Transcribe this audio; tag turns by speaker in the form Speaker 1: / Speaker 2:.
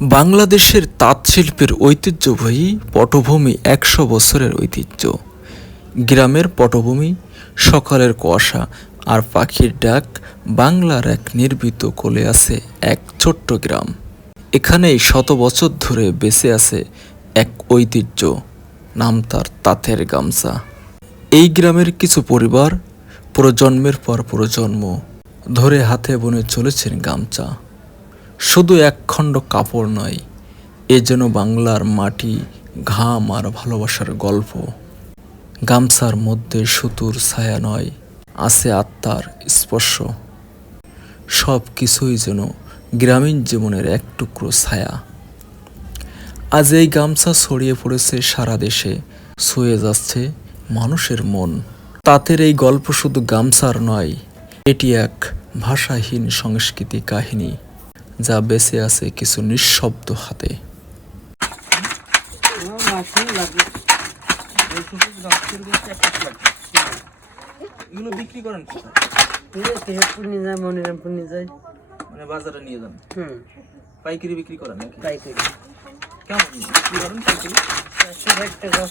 Speaker 1: বাংলাদেশের তাঁত শিল্পের ঐতিহ্যবাহী পটভূমি একশো বছরের ঐতিহ্য। গ্রামের পটভূমি, সকালের কুয়াশা আর পাখির ডাক বাংলার এক নির্ভীত কোলে আছে এক ছোট্ট গ্রাম। এখানেই শত বছর ধরে বেঁচে আছে এক ঐতিহ্য, নাম তার তাঁতের গামছা। এই গ্রামের কিছু পরিবার প্রজন্মের পর প্রজন্ম ধরে হাতে বনে চলেছেন গামছা। শুধু একখণ্ড কাপড় নয়, এ যেন বাংলার মাটি, ঘাম আর ভালোবাসার গল্প। গামছার মধ্যে সুতুর ছায়া নয়, আছে আত্মার স্পর্শ। সব কিছুই যেন গ্রামীণ জীবনের এক টুকরো ছায়া। আজ এই গামছা ছড়িয়ে পড়েছে সারা দেশে, ছুঁয়ে যাচ্ছে মানুষের মন। তাঁতের এই গল্প শুধু গামছার নয়, এটি এক ভাষাহীন সংস্কৃতি কাহিনী। যা বেঁচে আছে কিছু নিঃশব্দ হাতে।
Speaker 2: এগুলো বিক্রি করেন
Speaker 3: নিয়ে যায় মনিরামপুর নিয়ে যায়।
Speaker 2: মানে বাজারে নিয়ে যান?
Speaker 3: হুম।
Speaker 2: পাইকারি বিক্রি করেন নাকি?
Speaker 3: তাই করি
Speaker 2: কেমন বিক্রি করেন পাইকারি?
Speaker 3: টাকা